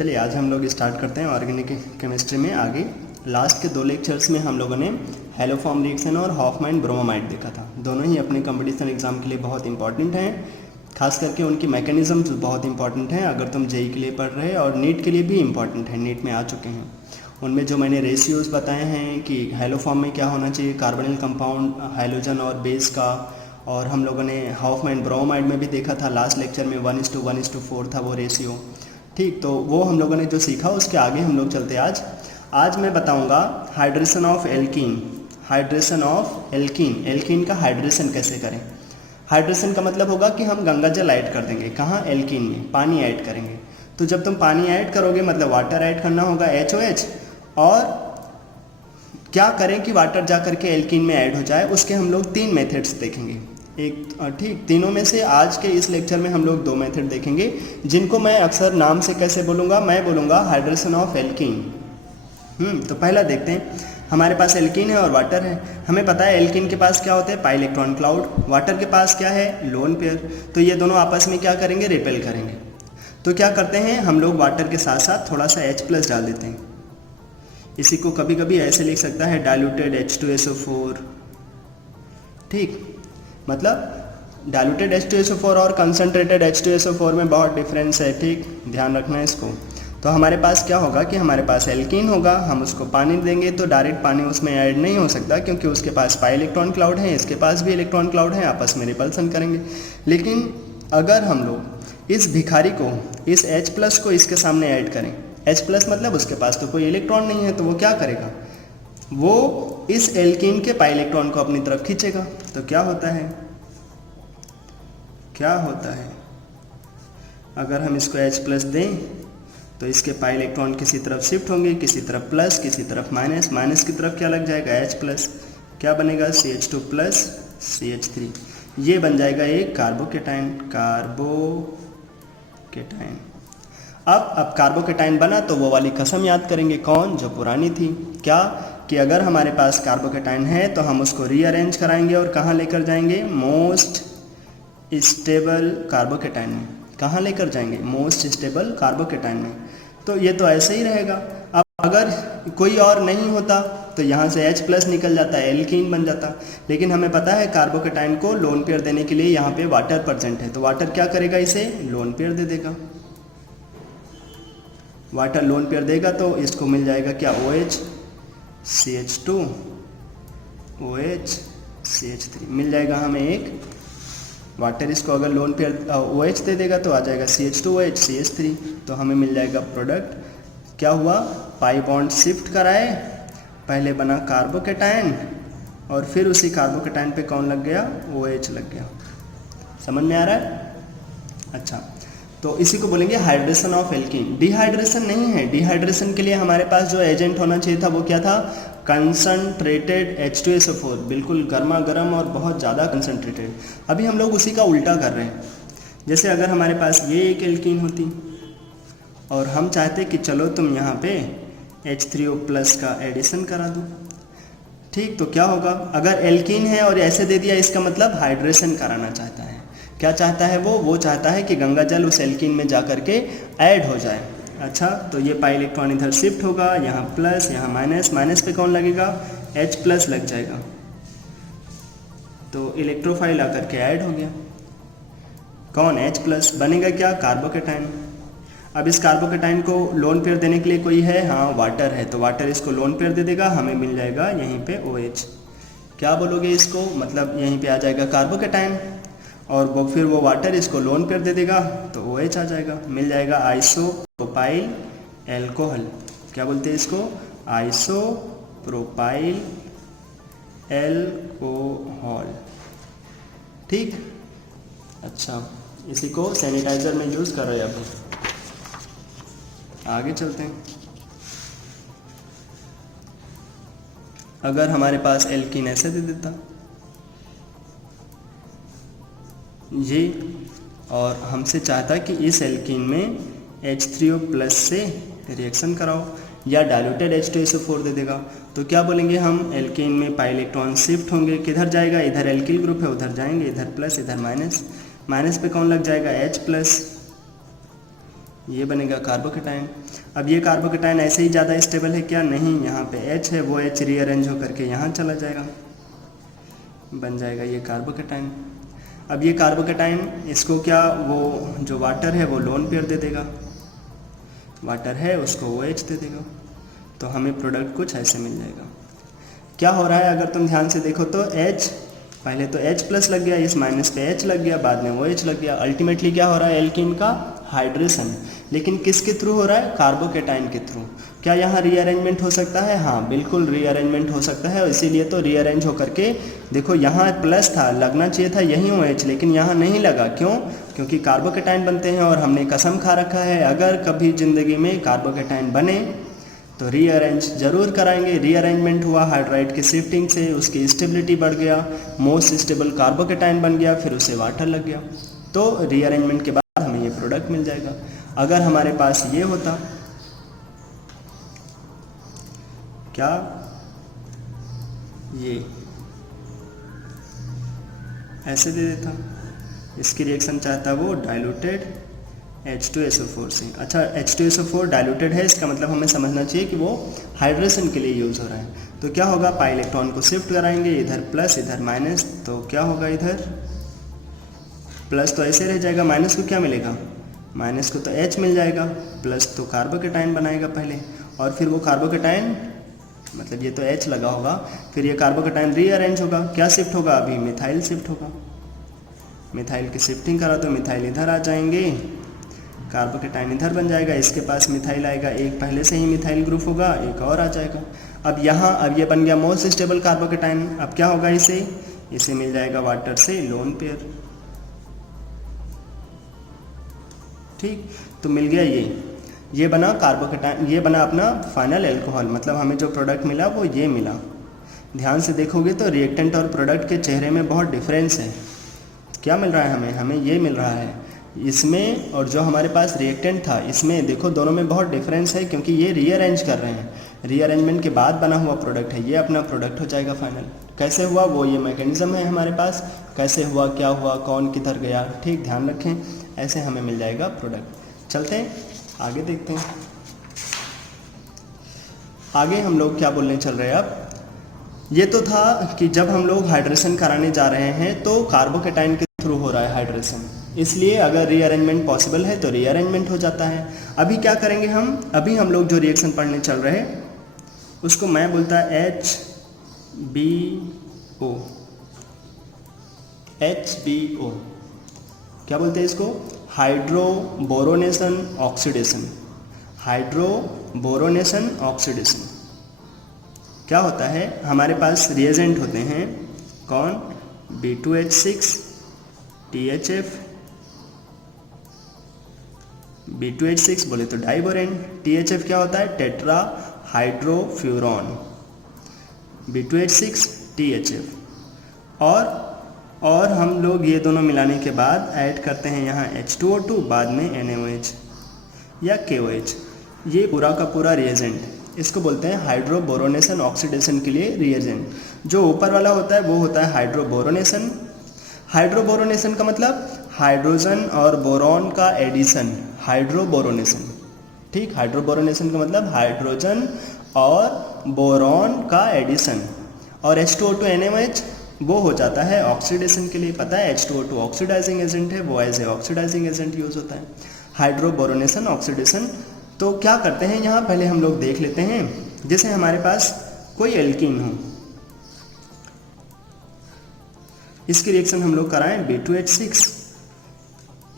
चलिए आज हम लोग स्टार्ट करते हैं ऑर्गेनिक केमिस्ट्री में आगे। लास्ट के 2 लेक्चर्स में हम लोगों ने हैलोफॉर्म रिएक्शन और हॉफमैन ब्रोमाइड देखा था। दोनों ही अपने कंपटीशन एग्जाम के लिए बहुत इंपॉर्टेंट हैं, खास करके उनकी मैकेनिज्म्स बहुत इंपॉर्टेंट हैं। अगर तुम जेई के लिए पढ़ रहे और नीट के लिए भी इंपॉर्टेंट है, नीट में आ चुके हैं। उनमें जो मैंने रेशियोज़ बताए हैं कि हैलोफॉर्म में क्या होना चाहिए, कार्बोनिल कंपाउंड हाइड्रोजन और बेस का, और हम लोगों ने हॉफमैन ब्रोमाइड में भी देखा था लास्ट लेक्चर में 1:1:4 था वो रेशियो। ठीक, तो वो हम लोगों ने जो सीखा उसके आगे हम लोग चलते आज मैं बताऊंगा hydration of alkene. Hydration of alkene, alkene का हाइड्रेशन कैसे करें। हाइड्रेशन का मतलब होगा कि हम गंगा जल ऐड कर देंगे। कहाँ? एल्कीन में पानी ऐड करेंगे। तो जब तुम पानी ऐड करोगे मतलब वाटर ऐड करना होगा HOH, और क्या करें कि वाटर जा करके एल्कीन में ऐड हो जाए, उसके हम लोग 3 मेथड्स देखेंगे। ठीक, तीनों में से आज के इस लेक्चर में हम लोग 2 मेथड देखेंगे, जिनको मैं अक्सर नाम से कैसे बोलूँगा, मैं बोलूँगा हाइड्रेशन ऑफ एल्कीन। तो पहला देखते हैं। हमारे पास एल्कीन है और वाटर है। हमें पता है एल्कीन के पास क्या होता है, पाई इलेक्ट्रॉन क्लाउड। वाटर के पास क्या है, लोन पेयर। तो ये दोनों आपस में क्या करेंगे, रिपेल करेंगे। तो क्या करते हैं हम लोग, वाटर के साथ साथ थोड़ा सा H+ डाल देते हैं। इसी को कभी कभी ऐसे लिख सकता है डाइल्यूटेड H2SO4। ठीक, मतलब डाइल्यूटेड H2SO4 और कंसनट्रेटेड H2SO4 में बहुत डिफरेंस है। ठीक, ध्यान रखना है इसको। तो हमारे पास क्या होगा कि हमारे पास एल्कीन होगा, हम उसको पानी देंगे तो डायरेक्ट पानी उसमें ऐड नहीं हो सकता, क्योंकि उसके पास पाई इलेक्ट्रॉन क्लाउड है, इसके पास भी इलेक्ट्रॉन क्लाउड है, आपस में रिपल्सन करेंगे। लेकिन अगर हम लोग इस भिखारी को, इस H+ को इसके सामने ऐड करें, H+ मतलब उसके पास तो कोई इलेक्ट्रॉन नहीं है, तो वो क्या करेगा, वो इस एल्कीन के पाई इलेक्ट्रॉन को अपनी तरफ खींचेगा। तो क्या होता है, अगर हम इसको H+ दें तो इसके पाई इलेक्ट्रॉन किसी तरफ शिफ्ट होंगे, किसी तरफ प्लस, किसी तरफ माइनस। माइनस की तरफ क्या लग जाएगा, H+, क्या बनेगा, CH2+ CH3। ये बन जाएगा एक कार्बोकेटाइन। अब कार्बोकेटाइन बना तो वो वाली कसम याद करेंगे, कौन, जो पुरानी थी। क्या कि अगर हमारे पास कार्बोकेटाइन है तो हम उसको रीअरेंज कराएंगे और कहाँ लेकर जाएंगे, मोस्ट स्टेबल कार्बोकेटाइन में। कहाँ लेकर जाएंगे, मोस्ट स्टेबल कार्बोकेटाइन में। तो ये तो ऐसे ही रहेगा। अब अगर कोई और नहीं होता तो यहाँ से H+ निकल जाता है, एल्कीन बन जाता। लेकिन हमें पता है कार्बोकेटाइन को लोन पेयर देने के लिए यहाँ पे वाटर प्रेजेंट है, तो वाटर क्या करेगा, इसे लोन पेयर दे देगा। वाटर लोन पेयर देगा तो इसको मिल जाएगा क्या, OH CH2 OH CH3 मिल जाएगा हमें एक। वाटर इसको अगर लोन पेयर OH दे देगा तो आ जाएगा CH2OH CH3, तो हमें मिल जाएगा प्रोडक्ट। क्या हुआ, पाई बॉन्ड शिफ्ट कराए, पहले बना कार्बोकेटाइन और फिर उसी कार्बोकेटाइन पे कौन लग गया, OH लग गया। समझ में आ रहा है? अच्छा, तो इसी को बोलेंगे हाइड्रेशन ऑफ एल्कीन। डिहाइड्रेशन नहीं है। डिहाइड्रेशन के लिए हमारे पास जो एजेंट होना चाहिए था वो क्या था, कंसनट्रेटेड H2SO4, बिल्कुल गर्मा गर्म और बहुत ज़्यादा कंसनट्रेटेड। अभी हम लोग उसी का उल्टा कर रहे हैं। जैसे अगर हमारे पास ये एक एल्कीन होती और हम चाहते कि चलो तुम यहाँ पे H3O+ का एडिशन करा दो। ठीक, तो क्या होगा, अगर एल्कीन है और ऐसे दे दिया, इसका मतलब हाइड्रेशन कराना चाहता है। क्या चाहता है वो चाहता है कि गंगा जल उस एल्कीन में जा करके ऐड हो जाए। अच्छा, तो ये पाई इलेक्ट्रॉन इधर शिफ्ट होगा, यहाँ प्लस, यहाँ माइनस। माइनस पे कौन लगेगा, H+ लग जाएगा, तो इलेक्ट्रोफाइल आकर के ऐड हो गया। कौन, H+, बनेगा क्या, कार्बोकेटाइन। अब इस कार्बोकेटाइन को लोन पेयर देने के लिए कोई है, हाँ वाटर है, तो वाटर इसको लोन पेयर दे देगा, हमें मिल जाएगा यहीं पे OH। क्या बोलोगे इसको, मतलब यहीं पे आ जाएगा कार्बोकेटाइन और वो फिर वो वाटर इसको लोन पेयर दे देगा तो OH आ जाएगा, मिल जाएगा आइसोप्रोपाइल एल्कोहल। क्या बोलते हैं इसको, आइसोप्रोपाइल एल्कोहल। ठीक, अच्छा, इसी को सैनिटाइजर में यूज़ कर रहे हैं। अभी आगे चलते हैं। अगर हमारे पास एल्कीन ऐसे दे देता ये, और हमसे चाहता कि इस एल्कीन में H3O+ से रिएक्शन कराओ, या डाइल्यूटेड H2SO4 दे देगा, तो क्या बोलेंगे हम, एल्कीन में पाई इलेक्ट्रॉन शिफ्ट होंगे, किधर जाएगा, इधर एल्किल ग्रुप है उधर जाएंगे, इधर प्लस इधर माइनस। माइनस पे कौन लग जाएगा, H+, ये बनेगा कार्बोकेटाइन। अब ये कार्बोकेटाइन ऐसे ही ज़्यादा स्टेबल है क्या? नहीं, यहाँ पे H है, वो H रीअरेंज होकर के यहाँ चला जाएगा, बन जाएगा ये कार्बोकेटाइन। अब ये कार्बोकेटाइन इसको क्या, वो जो वाटर है वो लोन पेयर दे देगा, वाटर है उसको वो OH दे देगा, तो हमें प्रोडक्ट कुछ ऐसे मिल जाएगा। क्या हो रहा है अगर तुम ध्यान से देखो तो H, पहले तो H प्लस लग गया, इस माइनस पे H लग गया, बाद में OH लग गया। अल्टीमेटली क्या हो रहा है? एल्कीन का हाइड्रेशन, लेकिन किसके थ्रू हो रहा है? कार्बोकेटाइन के थ्रू। क्या यहाँ रीअरेंजमेंट हो सकता है? हाँ बिल्कुल रीअरेंजमेंट हो सकता है, और इसीलिए तो रीअरेंज होकर के देखो, यहाँ प्लस था, लगना चाहिए था यहीं OH, लेकिन यहाँ नहीं लगा। क्यों? क्योंकि कार्बोकेटाइन बनते हैं और हमने कसम खा रखा है अगर कभी ज़िंदगी में कार्बोकेटाइन बने तो रीअरेंज जरूर कराएंगे। रीअरेंजमेंट हुआ हाइड्राइड की शिफ्टिंग से, उसकी स्टेबिलिटी बढ़ गया, मोस्ट स्टेबल कार्बोकेटाइन बन गया, फिर उसे वाटर लग गया, तो रीअरेंजमेंट के बाद हमें ये प्रोडक्ट मिल जाएगा। अगर हमारे पास ये होता, क्या ये ऐसे दे देता, इसकी रिएक्शन चाहता वो डाइल्यूटेड H2SO4 से। अच्छा, H2SO4 डाइल्यूटेड है, इसका मतलब हमें समझना चाहिए कि वो हाइड्रेशन के लिए यूज़ हो रहा है। तो क्या होगा? पाई इलेक्ट्रॉन को शिफ्ट कराएंगे, इधर प्लस इधर माइनस, तो क्या होगा? इधर प्लस तो ऐसे रह जाएगा, माइनस को क्या मिलेगा? माइनस को तो H मिल जाएगा, प्लस तो कार्बोकेटाइन बनाएगा पहले, और फिर वो कार्बोकेटाइन, मतलब ये तो H लगा होगा, फिर ये कार्बोकेटाइन रीअरेंज होगा, क्या शिफ्ट होगा? अभी मिथाइल शिफ्ट होगा, मिथाइल की शिफ्टिंग करा तो मिथाइल इधर आ जाएंगे, कार्बोकेटाइन इधर बन जाएगा, इसके पास मिथाइल आएगा, एक पहले से ही मिथाइल ग्रुप होगा, एक और आ जाएगा। अब यहाँ अब ये बन गया मोस्ट स्टेबल कार्बोकेटाइन। अब क्या होगा? इसे मिल जाएगा वाटर से लोन पेयर। ठीक, तो मिल गया ये बना कार्बोकेटाइन, ये बना अपना फाइनल एल्कोहल, मतलब हमें जो प्रोडक्ट मिला वो ये मिला। ध्यान से देखोगे तो रिएक्टेंट और प्रोडक्ट के चेहरे में बहुत डिफरेंस है। क्या मिल रहा है हमें ये मिल रहा है इसमें, और जो हमारे पास रिएक्टेंट था इसमें, देखो दोनों में बहुत डिफरेंस है, क्योंकि ये रीअरेंज कर रहे हैं, रीअरेंजमेंट के बाद बना हुआ प्रोडक्ट है, ये अपना प्रोडक्ट हो जाएगा फाइनल। कैसे हुआ वो ये मैकेनिज्म है हमारे पास, कैसे हुआ, क्या हुआ, कौन किधर गया, ठीक ध्यान रखें, ऐसे हमें मिल जाएगा प्रोडक्ट। चलते हैं आगे, देखते हैं आगे हम लोग क्या बोलने चल रहे हैं। अब ये तो था कि जब हम लोग हाइड्रेशन कराने जा रहे हैं तो कार्बोकेटाइन के थ्रू हो रहा है हाइड्रेशन, इसलिए अगर रीअरेंजमेंट पॉसिबल है तो रीअरेंजमेंट हो जाता है। अभी क्या करेंगे हम, अभी हम लोग जो रिएक्शन पढ़ने चल रहे हैं उसको मैं बोलता है HBO। क्या बोलते हैं इसको? हाइड्रोबोरोनेशन ऑक्सीडेशन। हाइड्रोबोरोनेशन ऑक्सीडेशन क्या होता है? हमारे पास रिएजेंट होते हैं कौन? B2H6 THF, B2H6 बोले तो डाइबोरेन, THF क्या होता है? Tetra hydrofuran, B2H6 THF। और हम लोग ये दोनों मिलाने के बाद ऐड करते हैं यहाँ H2O2, बाद में NaOH या KOH। ये पूरा का पूरा रिएजेंट, इसको बोलते हैं हाइड्रोबोरोनेशन ऑक्सीडेशन के लिए रिएजेंट। जो ऊपर वाला होता है वो होता है हाइड्रोबोरोनेशन। हाइड्रोबोरोनेशन का मतलब हाइड्रोजन और बोरॉन का एडिशन, हाइड्रोबोरोनेशन। ठीक, हाइड्रोबोरोनेशन का मतलब हाइड्रोजन और बोरॉन का एडिशन। और H2O2 NaOH वो हो जाता है ऑक्सीडेशन के लिए। पता है H2O2 ऑक्सीडाइजिंग एजेंट है, वो as a oxidizing agent use होता है। हाइड्रोबोरोनेशन ऑक्सीडेशन तो क्या करते हैं यहाँ, पहले हम लोग देख लेते हैं। जैसे हमारे पास कोई एल्कीन हो, इसकी रिएक्शन हम लोग कराएं B2H6,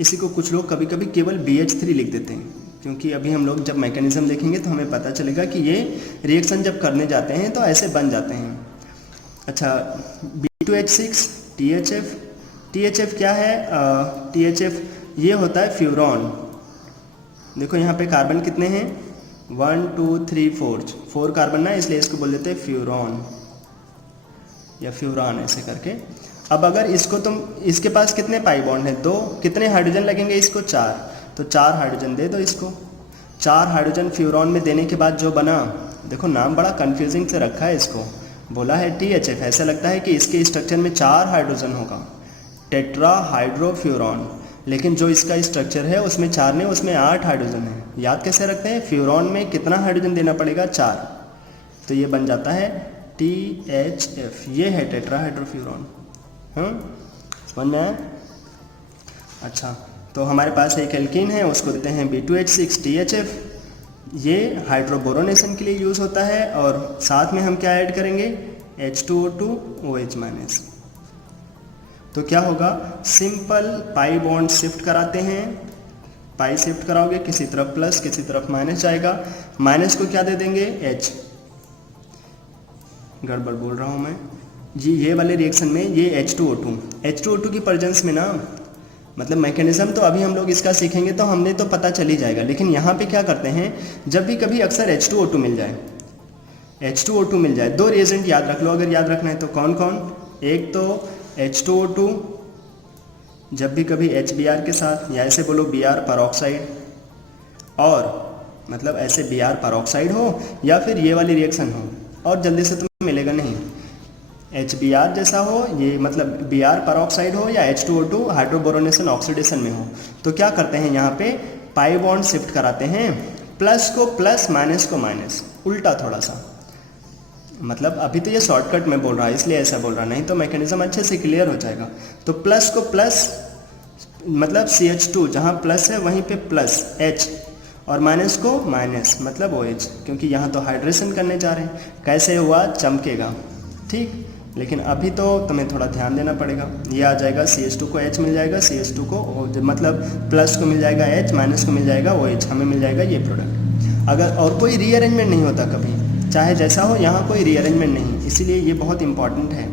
इसी को कुछ लोग कभी कभी केवल BH3 लिख देते हैं, क्योंकि अभी हम लोग जब मैकेनिज्म देखेंगे तो हमें पता चलेगा कि ये रिएक्शन जब करने जाते हैं तो ऐसे बन जाते हैं। अच्छा, B2H6 THF, THF क्या है? THF ये होता है फ्यूरॉन। देखो यहाँ पे कार्बन कितने हैं? 1 2 3 4 कार्बन ना, इसलिए इसको बोल देते हैं फ्यूरॉन या फ्यूरान ऐसे करके। अब अगर इसको तुम, इसके पास कितने पाई बॉन्ड है? 2। कितने हाइड्रोजन लगेंगे इसको? 4। तो 4 हाइड्रोजन दे दो इसको। 4 हाइड्रोजन फ्यूरॉन में देने के बाद जो बना, देखो नाम बड़ा कंफ्यूजिंग से रखा है इसको, बोला है THF, ऐसा लगता है कि इसके स्ट्रक्चर में 4 हाइड्रोजन होगा, टेट्रा हाइड्रोफ्यूरॉन। लेकिन जो इसका स्ट्रक्चर है उसमें 4 नहीं, उसमें 8 हाइड्रोजन है। याद कैसे रखते हैं? फ्यूरॉन में कितना हाइड्रोजन देना पड़ेगा? 4। तो ये बन जाता है THF। ये है टेट्राहाइड्रोफ्यूरॉन। समझ में आया? अच्छा, तो हमारे पास एक एल्कीन है, उसको देते हैं B2H6 THF। ये हाइड्रोबोरोनेशन के लिए यूज़ होता है। और साथ में हम क्या ऐड करेंगे? H2O2 OH-। तो क्या होगा? सिंपल पाई बॉन्ड शिफ्ट कराते हैं। पाई शिफ्ट कराओगे, किसी तरफ प्लस किसी तरफ माइनस जाएगा। माइनस को क्या दे देंगे? H। गड़बड़ बोल रहा हूँ मैं जी। ये वाले रिएक्शन में ये H2O2 की प्रेजेंस में ना, मतलब मैकेनिज्म तो अभी हम लोग इसका सीखेंगे तो हमने तो पता चल ही जाएगा। लेकिन यहाँ पे क्या करते हैं, जब भी कभी अक्सर H2O2 मिल जाए, 2 रिएजेंट याद रख लो अगर याद रखना है तो। कौन कौन? एक तो H2O2, जब भी कभी HBr के साथ, या ऐसे बोलो Br परऑक्साइड, और मतलब ऐसे Br परऑक्साइड हो या फिर ये वाली रिएक्शन हो, और जल्दी से तुम्हें मिलेगा नहीं, HBr जैसा हो, ये मतलब Br परऑक्साइड हो, या H2O2 हाइड्रोबोरोनेशन ऑक्सीडेशन में हो। तो क्या करते हैं यहाँ पे? पाई बॉन्ड शिफ्ट कराते हैं, प्लस को प्लस माइनस को माइनस, उल्टा थोड़ा सा। मतलब अभी तो ये शॉर्टकट में बोल रहा है इसलिए ऐसा बोल रहा, नहीं तो मैकेनिज्म अच्छे से क्लियर हो जाएगा। तो प्लस को प्लस मतलब CH2 जहाँ प्लस है वहीं पे प्लस H, और माइनस को माइनस मतलब OH, क्योंकि यहाँ तो हाइड्रेशन करने जा रहे हैं। कैसे हुआ? चमकेगा, ठीक। लेकिन अभी तो तुम्हें थोड़ा ध्यान देना पड़ेगा। ये आ जाएगा CH2 को H मिल जाएगा, CH2 को मतलब प्लस को मिल जाएगा H, माइनस को मिल जाएगा OH, हमें मिल जाएगा ये प्रोडक्ट। अगर और कोई रीअरेंजमेंट नहीं होता कभी, चाहे जैसा हो, यहाँ कोई रीअरेंजमेंट नहीं, इसीलिए ये बहुत इंपॉर्टेंट है।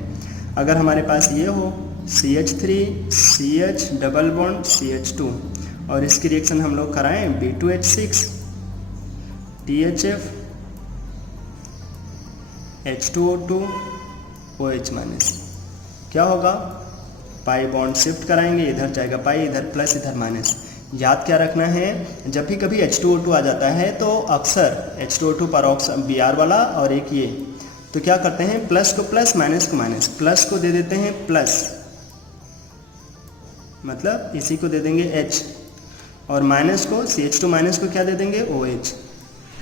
अगर हमारे पास ये हो CH3 CH double bond CH2, और इसकी रिएक्शन हम लोग कराएं B2H6 THF H2O2 OH-, क्या होगा? पाई बॉन्ड शिफ्ट कराएंगे, इधर जाएगा पाई, इधर प्लस इधर माइनस। याद क्या रखना है? जब भी कभी H2O2 आ जाता है तो अक्सर H2O2 परऑक्साइड Br वाला, और एक ये, तो क्या करते हैं? प्लस को प्लस माइनस को माइनस, प्लस को दे देते हैं प्लस, मतलब इसी को दे देंगे H, और माइनस को CH2 माइनस को क्या दे देंगे? OH।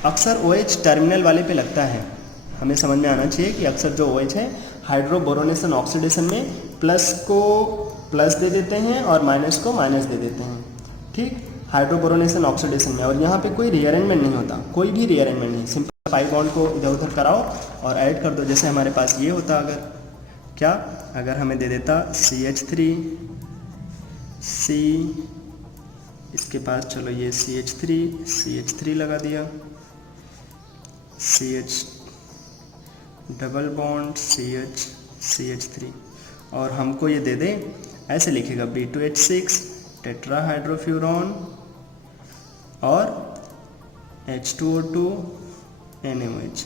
अक्सर OH टर्मिनल वाले पे लगता है, हमें समझ में आना चाहिए कि अक्सर जो OH है हाइड्रोबोरोनेशन ऑक्सीडेशन में प्लस को प्लस दे देते हैं और माइनस को माइनस दे देते हैं, ठीक, हाइड्रोबोरोनेशन ऑक्सीडेशन में। और यहाँ पे कोई रीअरेंजमेंट नहीं होता, कोई भी रीअरेंजमेंट नहीं, सिंपल पाई बॉन्ड को इधर उधर कराओ और ऐड कर दो। जैसे हमारे पास ये होता, अगर क्या, अगर हमें दे देता CH3 C, इसके पास चलो ये CH3 लगा दिया, CH डबल बॉन्ड CH3, और हमको ये दे दे, ऐसे लिखेगा B2H6 टेट्राहाइड्रोफ्यूरॉन और H2O2 NaOH।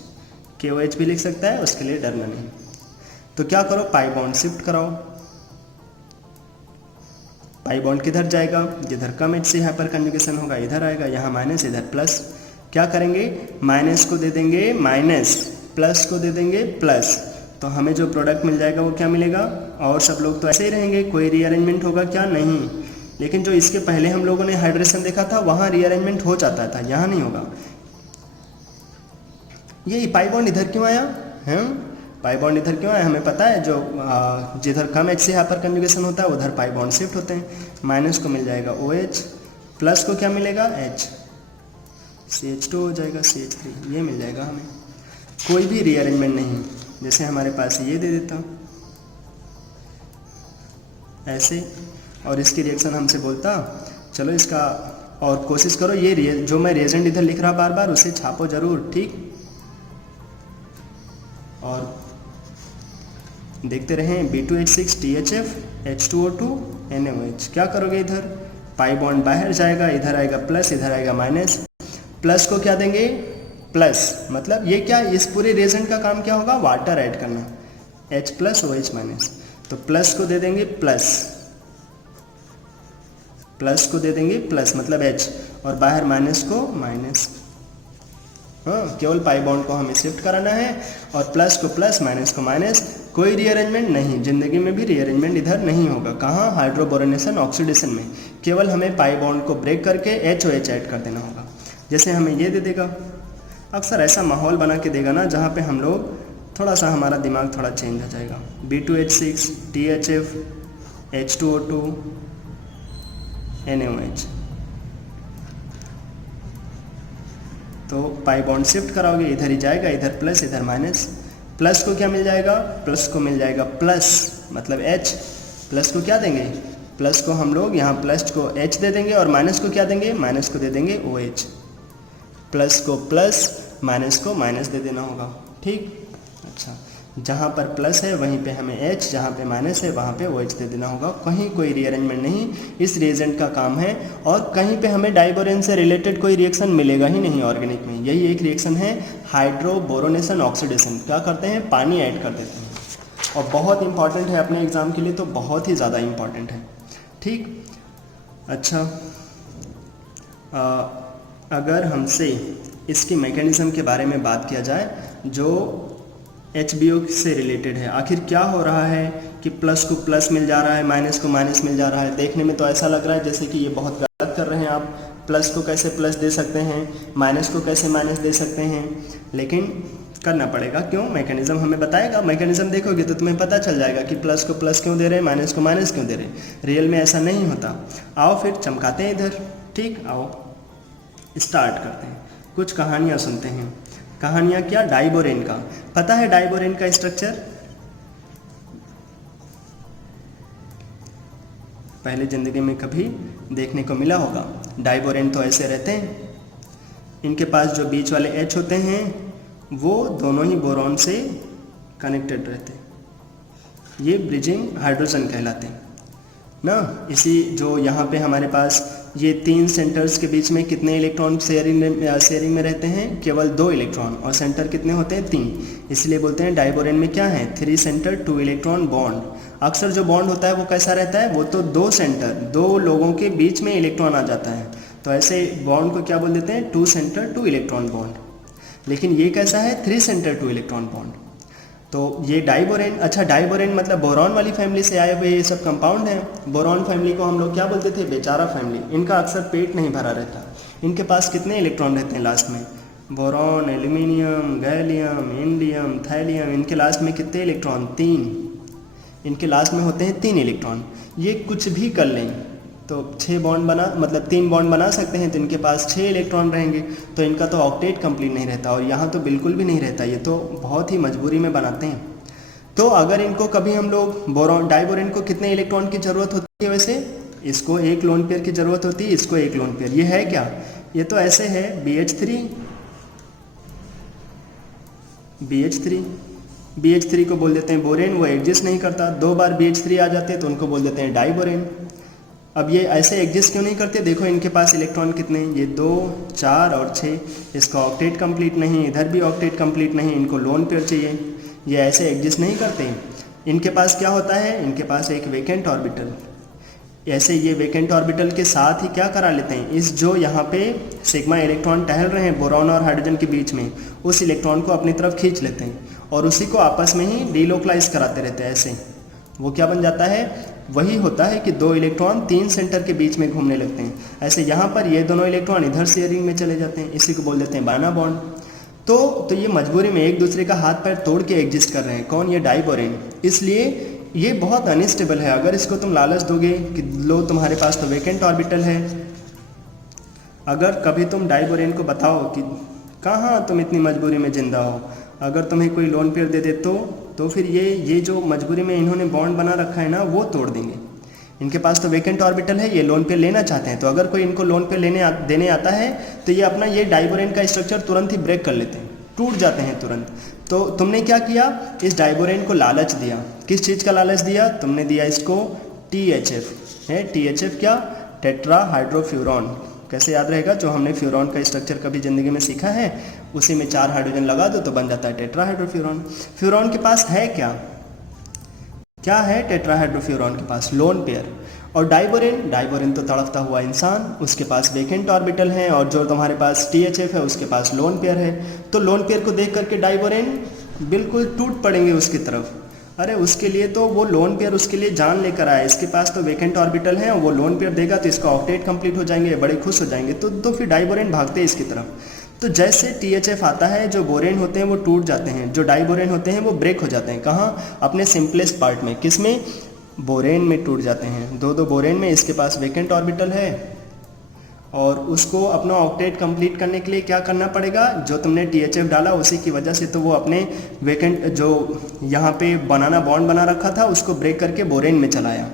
KOH भी लिख सकता है, उसके लिए डरना नहीं। तो क्या करो? पाई बॉन्ड शिफ्ट कराओ। पाई बॉन्ड किधर जाएगा? जिधर कम H से हाइपर कंजुगेशन होगा इधर आएगा, यहाँ माइनस इधर प्लस। क्या करेंगे? माइनस को दे देंगे माइनस, प्लस को दे देंगे प्लस, तो हमें जो प्रोडक्ट मिल जाएगा वो क्या मिलेगा? और सब लोग तो ऐसे ही रहेंगे, कोई रीअरेंजमेंट होगा क्या? नहीं। लेकिन जो इसके पहले हम लोगों ने हाइड्रेशन देखा था वहाँ रीअरेंजमेंट हो जाता था, यहाँ नहीं होगा। ये पाई बॉन्ड इधर क्यों आया है? पाई बॉन्ड इधर क्यों आया? हमें पता है, जो जिधर कम H से हाइपर कंजुगेशन होता है उधर पाई बॉन्ड शिफ्ट होते हैं। माइनस को मिल जाएगा OH, प्लस को क्या मिलेगा? H, CH2 हो जाएगा CH3, ये मिल जाएगा हमें। कोई भी रीअरेंजमेंट नहीं। जैसे हमारे पास ये दे देता ऐसे, और इसकी रिएक्शन हमसे बोलता चलो इसका और कोशिश करो, ये जो मैं रिएजेंट इधर लिख रहा बार बार उसे छापो जरूर, ठीक। और देखते रहें B2H6 THF H2O2 NaOH। क्या करोगे? इधर पाई बॉन्ड बाहर जाएगा, इधर आएगा प्लस, इधर आएगा माइनस। प्लस को क्या देंगे? प्लस, मतलब ये क्या, इस पूरे रिएजेंट का काम क्या होगा? वाटर ऐड करना, H प्लस OH माइनस। तो प्लस को दे देंगे प्लस, प्लस को दे देंगे प्लस मतलब H, और बाहर माइनस को माइनस। हाँ, केवल पाई बॉन्ड को हमें शिफ्ट कराना है, और प्लस को प्लस माइनस को माइनस। कोई रीअरेंजमेंट नहीं, जिंदगी में भी रीअरेंजमेंट इधर नहीं होगा। कहाँ? हाइड्रोबोरोनेशन ऑक्सीडेशन में। केवल हमें पाई बॉन्ड को ब्रेक करके HOH ऐड कर देना होगा। जैसे हमें ये दे देगा, अक्सर ऐसा माहौल बना के देगा ना जहाँ पे हम लोग थोड़ा सा हमारा दिमाग थोड़ा चेंज हो जाएगा। B2H6 THF H2O2 NaOH। तो पाई बॉन्ड शिफ्ट कराओगे, इधर ही जाएगा, इधर प्लस इधर माइनस। प्लस को क्या मिल जाएगा? प्लस को मिल जाएगा प्लस, मतलब H। प्लस को क्या देंगे? प्लस को हम लोग यहाँ प्लस को H दे देंगे और माइनस को क्या देंगे? माइनस को दे देंगे OH। प्लस को प्लस, माइनस को माइनस दे देना होगा। ठीक, अच्छा, जहाँ पर प्लस है वहीं पे हमें H, जहाँ पे माइनस है वहाँ पे OH दे देना होगा। कहीं कोई रीअरेंजमेंट नहीं, इस रिएजेंट का काम है। और कहीं पे हमें डाइबोरेन से रिलेटेड कोई रिएक्शन मिलेगा ही नहीं ऑर्गेनिक में। यही एक रिएक्शन है, हाइड्रोबोरोनेशन ऑक्सीडेशन। क्या करते हैं? पानी ऐड कर देते हैं, और बहुत इंपॉर्टेंट है अपने एग्ज़ाम के लिए, तो बहुत ही ज़्यादा इंपॉर्टेंट है। ठीक, अच्छा, अगर हमसे इसकी मैकेनिज़्म के बारे में बात किया जाए जो HBO से रिलेटेड है, आखिर क्या हो रहा है कि प्लस को प्लस मिल जा रहा है, माइनस को माइनस मिल जा रहा है। देखने में तो ऐसा लग रहा है जैसे कि ये बहुत गलत कर रहे हैं आप, प्लस को कैसे प्लस दे सकते हैं, माइनस को कैसे माइनस दे सकते हैं, लेकिन करना पड़ेगा। क्यों? मैकेनिज़्म हमें बताएगा। मैकेनिज़्म देखोगे तो तुम्हें पता चल जाएगा कि प्लस को प्लस क्यों दे रहे हैं, माइनस को माइनस क्यों दे रहे हैं। रियल में ऐसा नहीं होता। आओ फिर चमकाते हैं इधर। ठीक, आओ स्टार्ट करते हैं, कुछ कहानियाँ सुनते हैं। कहानियाँ क्या? डाइबोरेन का। पता है डाइबोरेन का स्ट्रक्चर? पहले ज़िंदगी में कभी देखने को मिला होगा। डाइबोरेन तो ऐसे रहते हैं, इनके पास जो बीच वाले H होते हैं वो दोनों ही बोरॉन से कनेक्टेड रहते हैं। ये ब्रिजिंग हाइड्रोजन कहलाते हैं ना। इसी जो यहाँ पे हमारे पास ये 3 सेंटर्स के बीच में कितने इलेक्ट्रॉन शेयरिंग में रहते हैं? केवल 2 इलेक्ट्रॉन, और सेंटर कितने होते हैं? 3। इसलिए बोलते हैं डाइबोरेन में क्या है? 3 सेंटर 2 इलेक्ट्रॉन बॉन्ड। अक्सर जो बॉन्ड होता है वो कैसा रहता है? वो तो 2 सेंटर, 2 लोगों के बीच में इलेक्ट्रॉन आ जाता है, तो ऐसे बॉन्ड को क्या बोल देते हैं? 2 सेंटर 2 इलेक्ट्रॉन बॉन्ड। लेकिन ये कैसा है? 3 सेंटर 2 इलेक्ट्रॉन बॉन्ड। तो ये डाइबोरेन, अच्छा डाइबोरेन मतलब बोरॉन वाली फैमिली से आए हुए ये सब कंपाउंड हैं। बोरॉन फैमिली को हम लोग क्या बोलते थे? बेचारा फैमिली। इनका अक्सर पेट नहीं भरा रहता। इनके पास कितने इलेक्ट्रॉन रहते हैं लास्ट में? Boron, aluminium, gallium, indium, thallium, इनके लास्ट में कितने इलेक्ट्रॉन? 3। इनके लास्ट में होते हैं 3 इलेक्ट्रॉन। ये कुछ भी कर लें तो 6 बॉन्ड बना, मतलब 3 बॉन्ड बना सकते हैं, तो इनके पास 6 इलेक्ट्रॉन रहेंगे। तो इनका तो ऑक्टेट कंप्लीट नहीं रहता, और यहाँ तो बिल्कुल भी नहीं रहता। ये तो बहुत ही मजबूरी में बनाते हैं। तो अगर इनको कभी हम लोग बोरॉन, डाइबोरेन को कितने इलेक्ट्रॉन की ज़रूरत होती है? वैसे इसको 1 लोन पेयर की ज़रूरत होती है, इसको 1 लोन पेयर। ये है क्या? ये तो ऐसे है BH3 को बोल देते हैं बोरेन। वो एग्जिस्ट नहीं करता, 2 बार BH3 आ जाते हैं तो उनको बोल देते हैं डाइबोरेन। अब ये ऐसे एग्जिस्ट क्यों नहीं करते? देखो इनके पास इलेक्ट्रॉन कितने हैं? ये 2, 4 और 6। इसका ऑक्टेट कंप्लीट नहीं, इधर भी ऑक्टेट कंप्लीट नहीं, इनको लोन पेयर चाहिए। ये ऐसे एग्जिस्ट नहीं करते। इनके पास क्या होता है? इनके पास एक वेकेंट ऑर्बिटल। ऐसे ये वेकेंट ऑर्बिटल के साथ ही क्या करा लेते हैं? इस जो यहाँ पे सिग्मा इलेक्ट्रॉन टहल रहे हैं बोरॉन और हाइड्रोजन के बीच में, उस इलेक्ट्रॉन को अपनी तरफ खींच लेते हैं और उसी को आपस में ही डीलोकलाइज कराते रहते हैं। ऐसे वो क्या बन जाता है? वही होता है कि 2 इलेक्ट्रॉन 3 सेंटर के बीच में घूमने लगते हैं। ऐसे यहाँ पर ये दोनों इलेक्ट्रॉन इधर शेयरिंग में चले जाते हैं, इसी को बोल देते हैं बाना बॉन्ड। तो ये मजबूरी में एक दूसरे का हाथ पैर तोड़ के एग्जिस्ट कर रहे हैं। कौन? ये डाइबोरेन। इसलिए ये बहुत अनस्टेबल है। अगर इसको तुम लालच दोगे कि लो तुम्हारे पास तो वेकेंट ऑर्बिटल है, अगर कभी तुम डाइबोरेन को बताओ कि कहाँ तुम इतनी मजबूरी में जिंदा हो, अगर तुम्हें कोई लोन पेयर दे दे तो फिर ये जो मजबूरी में इन्होंने बॉन्ड बना रखा है ना, वो तोड़ देंगे। इनके पास तो वेकेंट ऑर्बिटल है, ये लोन पेयर लेना चाहते हैं, तो अगर कोई इनको लोन पेयर देने आता है तो ये अपना ये डाइबोरेन का स्ट्रक्चर तुरंत ही ब्रेक कर लेते हैं, टूट जाते हैं तुरंत। तो तुमने क्या किया? इस डाइबोरेन को लालच दिया। किस चीज़ का लालच दिया? तुमने दिया इसको THF है। THF क्या? टेट्रा हाइड्रोफ्यूरॉन। कैसे याद रहेगा? जो हमने फ्यूरॉन का स्ट्रक्चर कभी ज़िंदगी में सीखा है, उसी में 4 हाइड्रोजन लगा दो तो बन जाता है टेट्रा हाइड्रोफ्यूरॉन। फ्यूरॉन के पास है क्या? क्या है टेट्रा हाइड्रोफ्यूरॉन के पास? Lone pair. और डाइबोरेन तो तड़पता हुआ इंसान, उसके पास वेकेंट ऑर्बिटल है, और जो तुम्हारे पास THF है उसके पास लोन पेयर है। तो लोन पेयर को देख करके डाइबोरेन बिल्कुल टूट पड़ेंगे उसकी तरफ। अरे उसके लिए तो वो लोन पेयर उसके लिए जान लेकर आया, इसके पास तो वेकेंट ऑर्बिटल है, वो लोन पेयर देगा तो इसका ऑक्टेट कंप्लीट हो जाएंगे, बड़े खुश हो जाएंगे। तो फिर डाइबोरेन भागते हैं इसकी तरफ। तो जैसे THF आता है, जो बोरेन होते हैं वो टूट जाते हैं, जो डाइबोरेन होते हैं वो ब्रेक हो जाते हैं। कहाँ? अपने सिंपलेस्ट पार्ट में। किस में? बोरेन में टूट जाते हैं। दो बोरेन में इसके पास वेकेंट ऑर्बिटल है और उसको अपना ऑक्टेट कंप्लीट करने के लिए क्या करना पड़ेगा? जो तुमने THF डाला उसी की वजह से तो वो अपने वेकेंट जो यहाँ पे बनाना बॉन्ड बना रखा था उसको ब्रेक करके बोरेन में चलाया।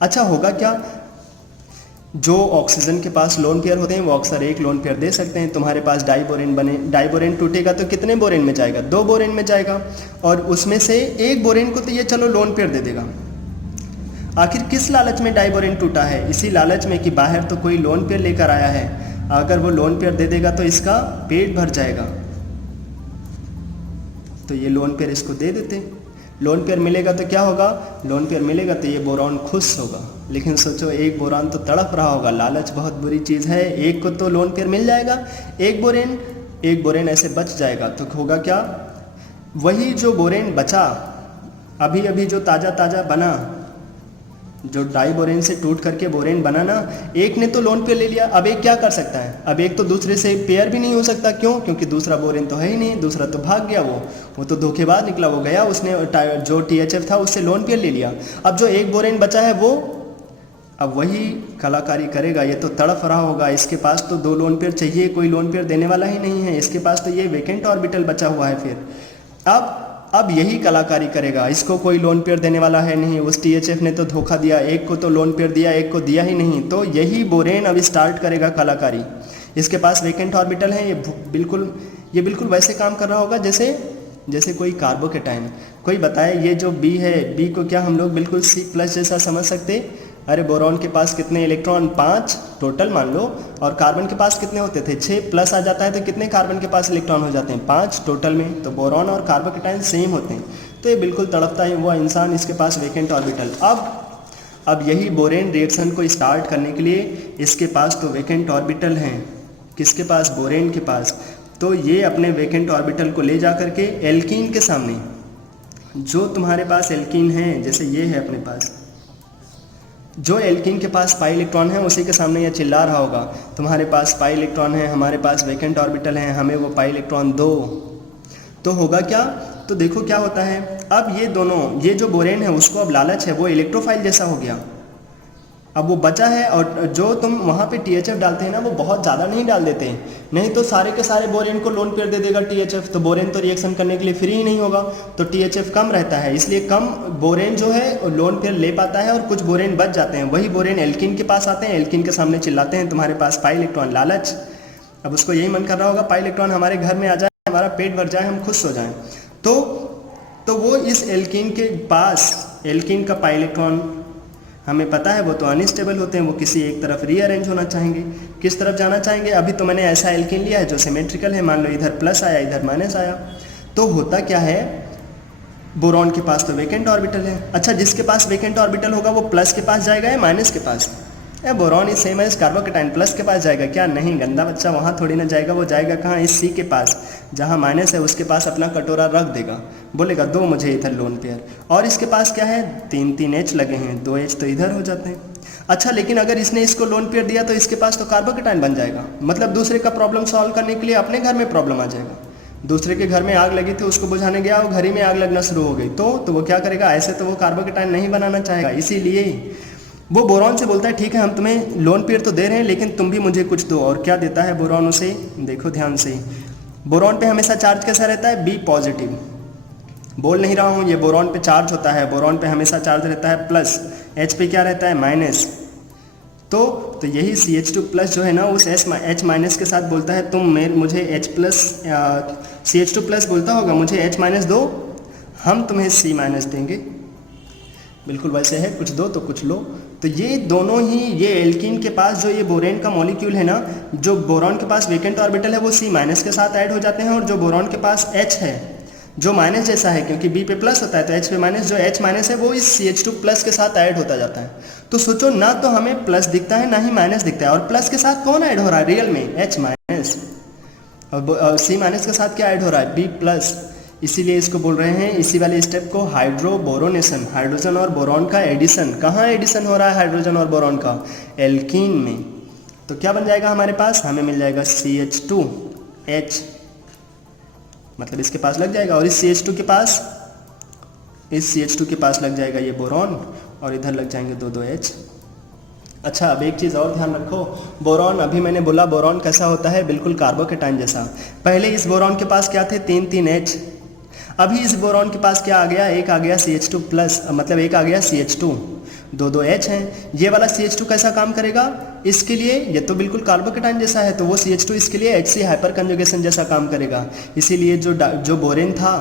अच्छा होगा क्या? जो ऑक्सीजन के पास लोन पेयर होते हैं वो अक्सर एक लोन पेयर दे सकते हैं। तुम्हारे पास डाइबोरेन बने, डाइबोरेन टूटेगा तो कितने बोरेन में जाएगा? 2 बोरेन में जाएगा, और उसमें से एक बोरेन को तो ये चलो लोन पेयर दे देगा। आखिर किस लालच में डाइबोरेन टूटा है? इसी लालच में कि बाहर तो कोई लोन पेयर लेकर आया है, अगर वो लोन पेयर दे देगा तो इसका पेट भर जाएगा, तो ये लोन पेयर इसको दे देते। लोन पेयर मिलेगा तो क्या होगा? लोन पेयर मिलेगा तो ये बोरॉन खुश होगा। लेकिन सोचो, एक बोरॉन तो तड़प रहा होगा। लालच बहुत बुरी चीज़ है। एक को तो लोन पेयर मिल जाएगा, एक बोरेन ऐसे बच जाएगा, तो होगा क्या? वही जो बोरेन बचा, अभी अभी जो ताज़ा ताज़ा बना, जो डाइबोरेन से टूट करके बोरेन बना ना, एक ने तो लोन पेयर ले लिया। अब एक क्या कर सकता है? अब एक तो दूसरे से पेयर भी नहीं हो सकता। क्यों? क्योंकि दूसरा बोरेन तो है ही नहीं, दूसरा तो भाग गया। वो तो धोखेबाज निकला। वो गया, उसने जो THF था उससे लोन पेयर ले लिया। अब जो एक बोरेन बचा है वो अब वही कलाकारी करेगा। ये तो तड़प रहा होगा, इसके पास तो 2 लोन पेयर चाहिए, कोई लोन पेयर देने वाला ही नहीं है, इसके पास तो ये वेकेंट ऑर्बिटल बचा हुआ है। फिर अब यही कलाकारी करेगा। इसको कोई लोन पेयर देने वाला है नहीं, उस THF ने तो धोखा दिया, एक को तो लोन पेयर दिया, एक को दिया ही नहीं। तो यही बोरेन अब स्टार्ट करेगा कलाकारी। इसके पास वेकेंट ऑर्बिटल है, ये बिल्कुल वैसे काम कर रहा होगा जैसे कोई कार्बोकेटाइन। कोई बताए ये जो B है, B को क्या हम लोग बिल्कुल C+ जैसा समझ सकते? अरे बोरॉन के पास कितने इलेक्ट्रॉन? 5 टोटल मान लो, और कार्बन के पास कितने होते थे? 6 प्लस आ जाता है तो कितने कार्बन के पास इलेक्ट्रॉन हो जाते हैं? 5 टोटल में। तो बोरॉन और कार्बोकेटाइन सेम होते हैं। तो ये बिल्कुल तड़पता है हुआ इंसान, इसके पास वेकेंट ऑर्बिटल। अब यही बोरेन रिएक्शन को स्टार्ट करने के लिए इसके पास तो वेकेंट ऑर्बिटल हैं। किसके पास? बोरेन के पास। तो ये अपने वेकेंट ऑर्बिटल को ले जा करके एल्कीन के सामने, जो तुम्हारे पास एल्कीन है, जैसे ये है अपने पास, जो एल्कीन के पास पाई इलेक्ट्रॉन है उसी के सामने ये चिल्ला रहा होगा, तुम्हारे पास पाई इलेक्ट्रॉन है, हमारे पास वेकेंट ऑर्बिटल है, हमें वो पाई इलेक्ट्रॉन दो। तो होगा क्या? तो देखो क्या होता है। अब ये दोनों, ये जो बोरेन है उसको अब लालच है, वो इलेक्ट्रोफाइल जैसा हो गया। अब वो बचा है, और जो तुम वहाँ पे THF डालते हैं ना, वो बहुत ज़्यादा नहीं डाल देते हैं, नहीं तो सारे के सारे बोरेन को लोन पेयर दे देगा THF, तो बोरेन तो रिएक्शन करने के लिए फ्री ही नहीं होगा। तो THF कम रहता है, इसलिए कम बोरेन जो है लोन पेयर ले पाता है, और कुछ बोरेन बच जाते हैं। वही बोरेन एल्कीन के पास आते हैं, एल्कीन के सामने चिल्लाते हैं तुम्हारे पास पाई इलेक्ट्रॉन। लालच। अब उसको यही मन कर रहा होगा पाई इलेक्ट्रॉन हमारे घर में आ जाए, हमारा पेट भर जाए, हम खुश हो जाएं। तो वो इस एल्कीन के पास, एल्कीन का पाई इलेक्ट्रॉन हमें पता है वो तो अनस्टेबल होते हैं, वो किसी एक तरफ रीअरेंज होना चाहेंगे। किस तरफ जाना चाहेंगे? अभी तो मैंने ऐसा एल्कीन लिया है जो सिमेट्रिकल है, मान लो इधर प्लस आया इधर माइनस आया, तो होता क्या है, बोरॉन के पास तो वेकेंट ऑर्बिटल है। अच्छा, जिसके पास वेकेंट ऑर्बिटल होगा वो प्लस के पास जाएगा या माइनस के पास? Boron is same as carbocation, plus के पास जाएगा क्या? नहीं, गंदा बच्चा, वहाँ थोड़ी ना जाएगा, वो जाएगा कहाँ? इस C के पास, जहाँ माइनस है उसके पास अपना कटोरा रख देगा, बोलेगा दो मुझे इधर लोन पेयर। और इसके पास क्या है? 3 H लगे हैं, 2 H तो इधर हो जाते हैं। अच्छा, लेकिन अगर इसने इसको लोन पेयर दिया तो इसके पास तो कार्बोकेटाइन बन जाएगा, मतलब दूसरे का प्रॉब्लम सॉल्व करने के लिए अपने घर में प्रॉब्लम आ जाएगा। दूसरे के घर में आग लगी थी, उसको बुझाने गया, वो घर ही में आग लगना शुरू हो गई, तो वो क्या करेगा? ऐसे तो वो कार्बोकेटाइन नहीं बनाना चाहेगा, इसीलिए वो बोरॉन से बोलता है ठीक है हम तुम्हें लोन पेयर तो दे रहे हैं, लेकिन तुम भी मुझे कुछ दो। और क्या देता है बोरॉन उसे? देखो ध्यान से, बोरॉन पे हमेशा चार्ज कैसा रहता है? B positive. बोल नहीं रहा हूँ, ये बोरॉन पे चार्ज होता है, बोरॉन पे हमेशा चार्ज रहता है प्लस, H पे क्या रहता है? माइनस। तो यही CH2+ जो है ना, उस H- के साथ बोलता है तुम मुझे H+, CH2+ बोलता होगा मुझे H- दो, हम तुम्हें C- देंगे। बिल्कुल वैसे है, कुछ दो तो कुछ लो। तो ये दोनों ही, ये एल्कीन के पास जो ये बोरेन का मॉलिक्यूल है ना, जो बोरॉन के पास वेकेंट ऑर्बिटल है वो C- के साथ ऐड हो जाते हैं, और जो बोरॉन के पास H है जो माइनस जैसा है, क्योंकि B पे प्लस होता है तो H पे माइनस, जो H- है वो इस CH2+ के साथ ऐड होता जाता है। तो सोचो ना, तो हमें प्लस दिखता है ना ही माइनस दिखता है, और प्लस के साथ कौन ऐड हो रहा है रियल में? H-, और C- के साथ क्या ऐड हो रहा है? B+। इसीलिए इसको बोल रहे हैं, इसी वाले स्टेप को हाइड्रोबोरोनेशन, हाइड्रोजन और बोरॉन का एडिशन। कहाँ एडिशन हो रहा है हाइड्रोजन और बोरॉन का? एल्कीन में। तो क्या बन जाएगा हमारे पास? हमें मिल जाएगा CH2H, मतलब इसके पास लग जाएगा, और इस CH2 के पास, इस CH2 के पास लग जाएगा ये बोरॉन, और इधर लग जाएंगे 2 H। अच्छा, अब एक चीज़ और ध्यान रखो, बोरॉन, अभी मैंने बोला बोरॉन कैसा होता है? बिल्कुल कार्बोकेटाइन जैसा। पहले इस बोरॉन के पास क्या थे? 3 H। अभी इस बोरॉन के पास क्या आ गया? एक आ गया CH2 प्लस, मतलब एक आ गया CH2, 2 H हैं। ये वाला CH2 कैसा काम करेगा इसके लिए? ये तो बिल्कुल कार्बोकेटाइन जैसा है, तो वो CH2 इसके लिए HC हाइपर कंजुगेशन जैसा काम करेगा। इसीलिए जो बोरेन था,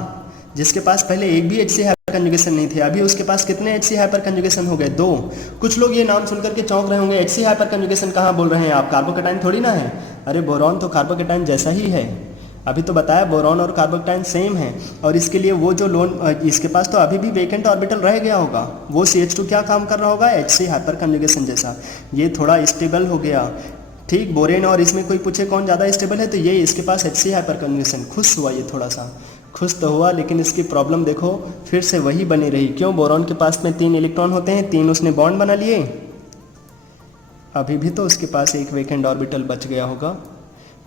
जिसके पास पहले एक भी HC हाइपर कंजुगेशन नहीं थे, अभी उसके पास कितने HC हाइपर कंजुगेशन हो गए? 2। कुछ लोग ये नाम सुनकर के चौंक रहे होंगे, HC हाइपर कंजुगेशन कहाँ बोल रहे हैं आप? कार्बोकेटाइन थोड़ी ना है। अरे बोरॉन तो कार्बोकेटाइन जैसा ही है, अभी तो बताया बोरॉन और कार्बोकेटाइन सेम है। और इसके लिए वो जो लोन, इसके पास तो अभी भी वेकेंट ऑर्बिटल रह गया होगा, वो CH2 क्या काम कर रहा होगा? HC हाइपर कंजुगेशन जैसा। ये थोड़ा स्टेबल हो गया, ठीक। बोरेन और इसमें कोई पूछे कौन ज़्यादा स्टेबल है, तो ये इसके पास HC हाइपर कंजुगेशन। खुश हुआ ये, थोड़ा सा खुश तो हुआ, लेकिन इसकी प्रॉब्लम देखो फिर से वही बनी रही। क्यों? बोरॉन के पास में 3 इलेक्ट्रॉन होते हैं, 3 उसने बॉन्ड बना लिए, अभी भी तो उसके पास एक वेकेंट ऑर्बिटल बच गया होगा।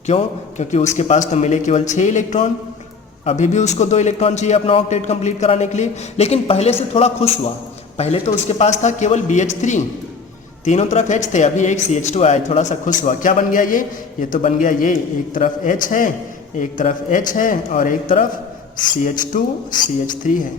क्यों? क्योंकि उसके पास तो मिले केवल 6 इलेक्ट्रॉन, अभी भी उसको 2 इलेक्ट्रॉन चाहिए अपना ऑक्टेट कंप्लीट कराने के लिए। लेकिन पहले से थोड़ा खुश हुआ, पहले तो उसके पास था केवल BH3, तीनों तरफ H थे, अभी एक CH2 आया, थोड़ा सा खुश हुआ। क्या बन गया ये तो बन गया ये, एक तरफ H है, एक तरफ H है, और एक तरफ CH2 CH3 है।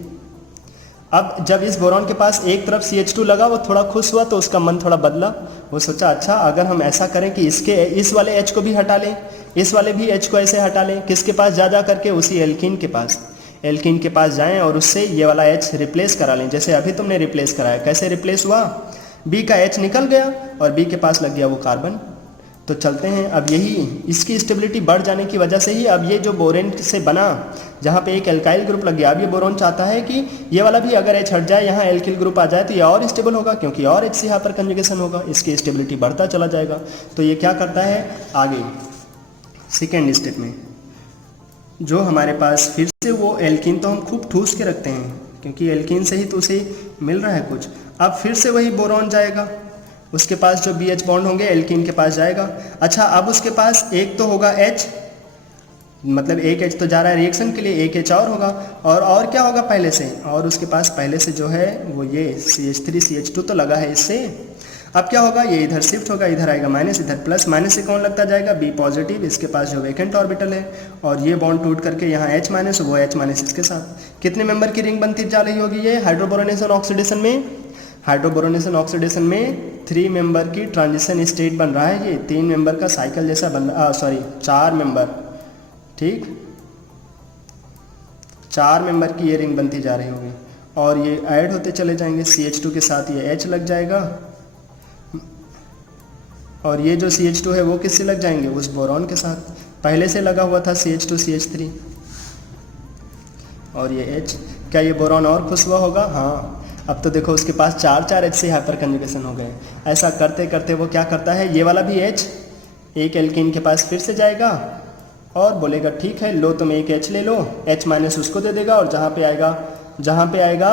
अब जब इस बोरॉन के पास एक तरफ CH2 लगा, वो थोड़ा खुश हुआ, तो उसका मन थोड़ा बदला। वो सोचा अच्छा अगर हम ऐसा करें कि इसके इस वाले H को भी हटा लें, इस वाले भी H को ऐसे हटा लें, किसके पास जा करके? उसी एल्कीन के पास, एल्कीन के पास जाएं और उससे ये वाला H रिप्लेस करा लें, जैसे अभी तुमने रिप्लेस कराया। कैसे रिप्लेस हुआ? B का H निकल गया और B के पास लग गया वो कार्बन। तो चलते हैं, अब यही इसकी स्टेबिलिटी बढ़ जाने की वजह से ही अब ये जो बोरेन से बना, जहाँ पे एक एल्काइल ग्रुप लग गया, अब ये बोरोन चाहता है कि ये वाला भी अगर H हट जाए, यहाँ एल्किल ग्रुप आ जाए, तो ये और स्टेबल होगा, क्योंकि और HC हाइपर कंजुगेशन होगा, इसकी स्टेबिलिटी बढ़ता चला जाएगा। तो ये क्या करता है आगे सेकेंड स्टेप में, जो हमारे पास फिर से वो एल्कीन तो हम खूब ठूस के रखते हैं, क्योंकि एल्कीन से ही तो उसे मिल रहा है कुछ। अब फिर से वही बोरॉन जाएगा, उसके पास जो BH बॉन्ड होंगे एल्कीन के पास जाएगा। अच्छा, अब उसके पास एक तो होगा H, मतलब एक H तो जा रहा है रिएक्शन के लिए, एक H और होगा, और क्या होगा पहले से, और उसके पास पहले से जो है वो ये CH3 CH2 तो लगा है इससे। अब क्या होगा, ये इधर शिफ्ट होगा, इधर आएगा माइनस, इधर प्लस, माइनस से कौन लगता जाएगा? B पॉजिटिव, इसके पास जो वेकेंट ऑर्बिटल है, और ये बॉन्ड टूट करके यहाँ H माइनस, वो H माइनस इसके साथ। कितने मेंबर की रिंग बनती जा रही होगी ये हाइड्रोबोरोनेशन ऑक्सीडेशन में? हाइड्रोबोरोनेशन ऑक्सीडेशन में 3 मेंबर की ट्रांजिशन स्टेट बन रहा है, ये 3 मेंबर का साइकिल जैसा बन रहा, 4 मेंबर, ठीक, 4 मेंबर की ये रिंग बनती जा रही होगी, और ये ऐड होते चले जाएंगे। CH2 के साथ ये H लग जाएगा, और ये जो CH2 है वो किससे लग जाएंगे? उस बोरॉन के साथ, पहले से लगा हुआ था CH2 CH3, और ये H। क्या ये बोरॉन और खुश हुआ होगा? हाँ, अब तो देखो उसके पास 4 HC हाइपर कंजुगेशन हो गए। ऐसा करते करते वो क्या करता है, ये वाला भी H एक एल्कीन के पास फिर से जाएगा और बोलेगा ठीक है लो तुम एक H ले लो, H माइनस उसको दे देगा, और जहाँ पे आएगा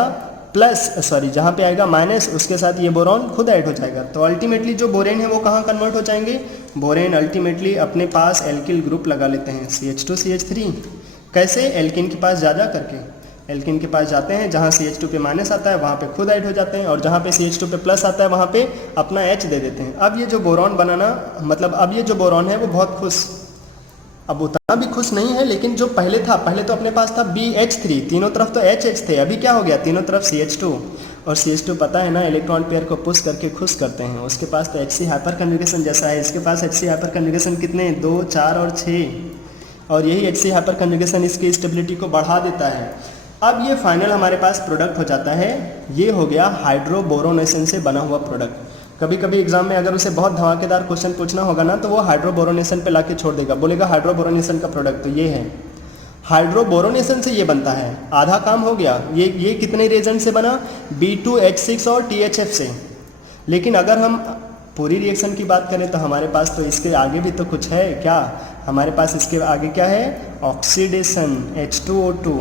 प्लस, जहाँ पे आएगा माइनस, उसके साथ ये बोरॉन खुद ऐड हो जाएगा। तो अल्टीमेटली जो बोरेन है वो कहाँ कन्वर्ट हो जाएंगे? बोरेन अल्टीमेटली अपने पास एल्किल ग्रुप लगा लेते हैं, CH2 CH3। कैसे? एल्किन के पास जा करके, एल्किन के पास जाते हैं, जहाँ CH2 पे माइनस आता है वहाँ पे खुद ऐड हो जाते हैं, और जहाँ पे CH2 पे प्लस आता है वहाँ पे अपना H दे देते हैं। अब ये जो बोरॉन बनाना, मतलब अब ये जो बोरॉन है वो बहुत खुश, अब उतना भी खुश नहीं है, लेकिन जो पहले था, पहले तो अपने पास था BH3, तीनों तरफ तो HH थे, अभी क्या हो गया, तीनों तरफ CH2, और CH2 पता है ना इलेक्ट्रॉन पेयर को पुश करके खुश करते हैं। उसके पास तो HC हाइपर कंजुगेशन जैसा है, इसके पास HC हाइपर कंजुगेशन कितने, 2, 4 और 6, और यही HC हाइपर कंजुगेशन इसकी स्टेबिलिटी को बढ़ा देता है। अब ये फाइनल हमारे पास प्रोडक्ट हो जाता है, ये हो गया हाइड्रोबोरोनेशन से बना हुआ प्रोडक्ट। कभी कभी एग्जाम में अगर उसे बहुत धमाकेदार क्वेश्चन पूछना होगा ना, तो वो हाइड्रोबोरोनेशन पे लाके छोड़ देगा, बोलेगा हाइड्रोबोरोनेशन का प्रोडक्ट तो ये है। हाइड्रोबोरोनेशन से ये बनता है, आधा काम हो गया। ये कितने रिएजेंट से बना, B2H6 और THF से। लेकिन अगर हम पूरी रिएक्शन की बात करें तो हमारे पास तो इसके आगे भी तो कुछ है। क्या हमारे पास इसके आगे क्या है, ऑक्सीडेशन, H2O2,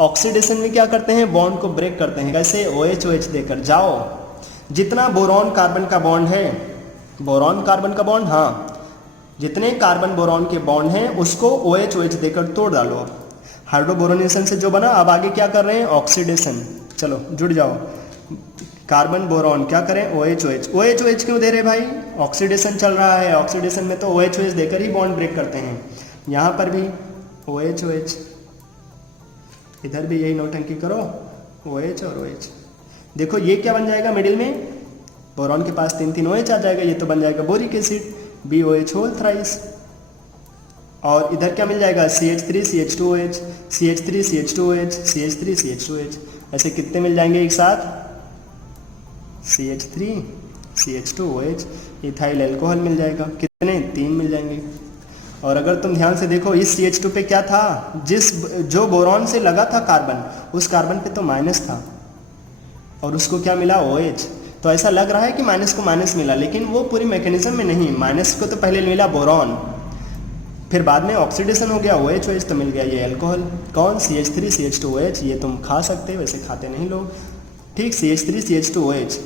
ऑक्सीडेशन में क्या करते हैं, बॉन्ड को ब्रेक करते हैं। कैसे, OH OH देकर। जाओ, जितना बोरॉन कार्बन का बॉन्ड है, बोरॉन कार्बन का बॉन्ड, हाँ, जितने कार्बन बोरॉन के बॉन्ड हैं उसको OH OH देकर तोड़ डालो। हाइड्रोबोरोनेशन से जो बना, अब आगे क्या कर रहे हैं, ऑक्सीडेशन। चलो जुड़ जाओ। कार्बन बोरॉन क्या करें, OH OH। OH OH क्यों दे रहे भाई, ऑक्सीडेशन चल रहा है, ऑक्सीडेशन में तो OH OH देकर ही बॉन्ड ब्रेक करते हैं। यहाँ पर भी OH OH, इधर भी यही नौटंकी करो, OH और OH। देखो ये क्या बन जाएगा, मिडिल में बोरॉन के पास 3 OH आ जाएगा, ये तो बन जाएगा boric acid, BOH whole thrice. और इधर क्या मिल जाएगा, CH3 CH2OH, CH3 CH2OH, CH3 CH2OH। ऐसे कितने मिल जाएंगे एक साथ, CH3 CH2OH, इथाइल अल्कोहल मिल जाएगा। कितने, 3 मिल जाएंगे। और अगर तुम ध्यान से देखो, इस CH2 पे क्या था, जो बोरॉन से लगा था कार्बन, उस कार्बन पे तो माइनस था और उसको क्या मिला, OH। तो ऐसा लग रहा है कि माइनस को माइनस मिला, लेकिन वो पूरी मैकेनिज्म में नहीं। माइनस को तो पहले मिला बोरॉन, फिर बाद में ऑक्सीडेशन हो गया, OH OH, तो मिल गया ये अल्कोहल। कौन, CH3 CH2OH। ये तुम खा सकते हो, वैसे खाते नहीं लोग, ठीक। CH3 CH2OH,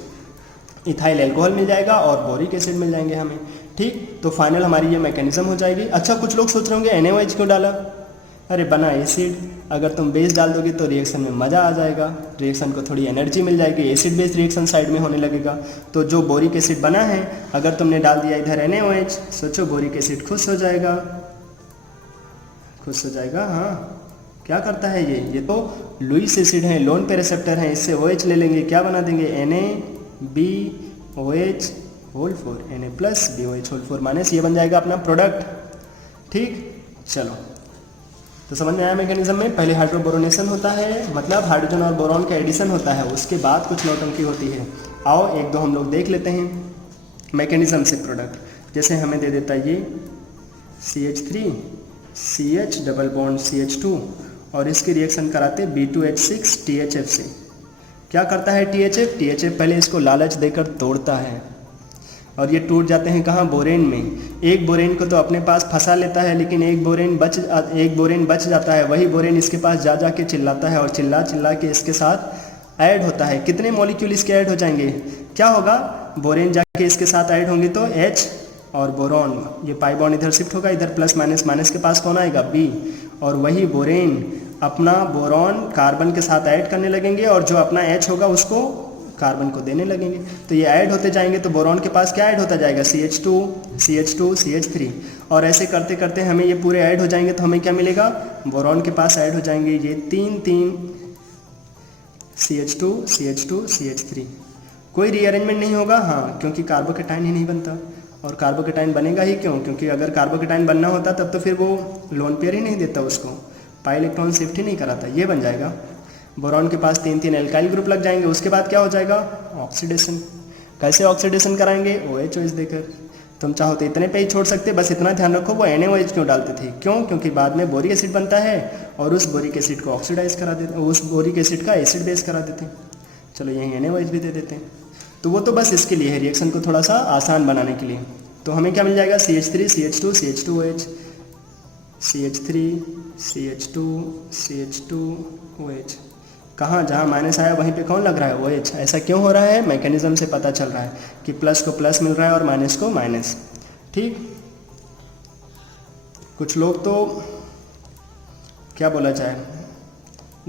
इथाइल अल्कोहल मिल जाएगा और बोरिक एसिड मिल जाएंगे हमें, ठीक। तो फाइनल हमारी ये मैकेनिज्म हो जाएगी। अच्छा, कुछ लोग सोच रहे होंगे NaOH क्यों डाला, अरे बना एसिड, अगर तुम बेस डाल दोगे तो रिएक्शन में मज़ा आ जाएगा, रिएक्शन को थोड़ी एनर्जी मिल जाएगी, एसिड बेस रिएक्शन साइड में होने लगेगा। तो जो बोरिक एसिड बना है, अगर तुमने डाल दिया इधर NaOH, सोचो बोरिक एसिड खुश हो जाएगा, खुश हो जाएगा। हाँ, क्या करता है ये तो लुईस एसिड है, लोन पे रिसेप्टर है, इससे OH ले लेंगे, क्या बना देंगे, NaBOH whole 4, Na+BOH whole 4 minus, ये बन जाएगा अपना प्रोडक्ट, ठीक। चलो, तो समझ में आया मैकेनिज्म में। पहले हाइड्रोबोरोनेशन होता है, मतलब हाइड्रोजन और बोरॉन का एडिशन होता है, उसके बाद कुछ नौटंकी होती है। आओ एक दो हम लोग देख लेते हैं मैकेनिज्म से प्रोडक्ट। जैसे हमें दे देता है ये CH3 CH double bond CH2 और इसकी रिएक्शन कराते B2H6 THF से। क्या करता है THF पहले इसको लालच देकर तोड़ता है और ये टूट जाते हैं कहाँ, बोरेन में। एक बोरेन को तो अपने पास फंसा लेता है, लेकिन एक बोरेन बच जाता है। वही बोरेन इसके पास जा के चिल्लाता है और चिल्ला के इसके साथ ऐड होता है। कितने मॉलिक्यूल इसके ऐड हो जाएंगे, क्या होगा, बोरेन जाके इसके साथ ऐड होंगे तो H और बोरॉन, ये पाई बॉन्ड इधर शिफ्ट होगा, इधर प्लस माइनस के पास कौन आएगा, B, और वही बोरेन अपना बोरॉन कार्बन के साथ ऐड करने लगेंगे और जो अपना H होगा उसको कार्बन को देने लगेंगे। तो ये ऐड होते जाएंगे, तो बोरॉन के पास क्या ऐड होता जाएगा, CH2 CH3, और ऐसे करते करते हमें ये पूरे ऐड हो जाएंगे। तो हमें क्या मिलेगा, बोरॉन के पास ऐड हो जाएंगे ये 3 CH2 CH3। कोई रीअरेंजमेंट नहीं होगा, हाँ, क्योंकि कार्बोकेटाइन ही नहीं बनता। और कार्बोकेटाइन बनेगा ही क्यों, क्योंकि अगर कार्बोकेटाइन बनना होता तब तो फिर वो लोन पेयर ही नहीं देता, उसको पाई इलेक्ट्रॉन शिफ्ट ही नहीं कराता। ये बन जाएगा, बोरॉन के पास 3 एल्काइल ग्रुप लग जाएंगे। उसके बाद क्या हो जाएगा, ऑक्सीडेशन। कैसे ऑक्सीडेशन कराएंगे, OH OH देकर। तुम चाहो तो इतने पे ही छोड़ सकते, बस इतना ध्यान रखो वो NaOH क्यों डालते थे, क्यों, क्योंकि बाद में बोरिक एसिड बनता है और उस बोरिक एसिड को ऑक्सीडाइज करा देते, उस बोरिक एसिड का एसिड बेस करा देते हैं। चलो यहीं NaOH भी दे देते हैं। तो वो तो बस इसके लिए है, रिएक्शन को थोड़ा सा आसान बनाने के लिए। तो हमें क्या मिल जाएगा, CH3 CH2 CH2OH, CH3 CH2 CH2OH। कहाँ, जहाँ माइनस आया वहीं पे कौन लग रहा है, OH। ऐसा क्यों हो रहा है, मैकेनिज्म से पता चल रहा है कि प्लस को प्लस मिल रहा है और माइनस को माइनस, ठीक। कुछ लोग तो क्या बोला जाए,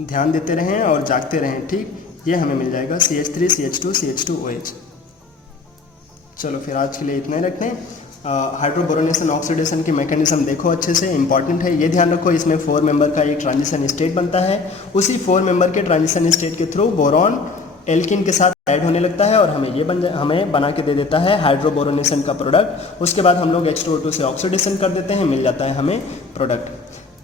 ध्यान देते रहें और जागते रहें, ठीक। ये हमें मिल जाएगा CH3 CH2 CH2OH। चलो फिर आज के लिए इतना ही रखते हैं। हाइड्रोबोरोनेशन ऑक्सीडेशन की मैकेनिज्म देखो अच्छे से, इंपॉर्टेंट है। ये ध्यान रखो, इसमें 4 मेंबर का एक ट्रांजिशन स्टेट बनता है। उसी 4 मेंबर के ट्रांजिशन स्टेट के थ्रू बोरॉन एल्किन के साथ ऐड होने लगता है और हमें ये हमें बना के दे देता है हाइड्रोबोरोनेशन का प्रोडक्ट। उसके बाद हम लोग H2O2 से ऑक्सीडेशन कर देते हैं, मिल जाता है हमें प्रोडक्ट।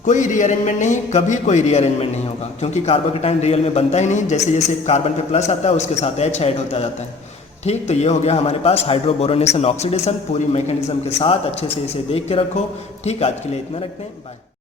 कोई रीअरेंजमेंट नहीं, कभी कोई रीअरेंजमेंट नहीं होगा, क्योंकि कार्बोकेटाइन रियल में बनता ही नहीं। जैसे जैसे कार्बन पे प्लस आता है उसके साथ H ऐड होता जाता है, ठीक। तो ये हो गया हमारे पास हाइड्रोबोरोनेशन ऑक्सीडेशन, पूरी मैकेनिज्म के साथ अच्छे से इसे देख के रखो, ठीक। आज के लिए इतना रखते हैं, बाय।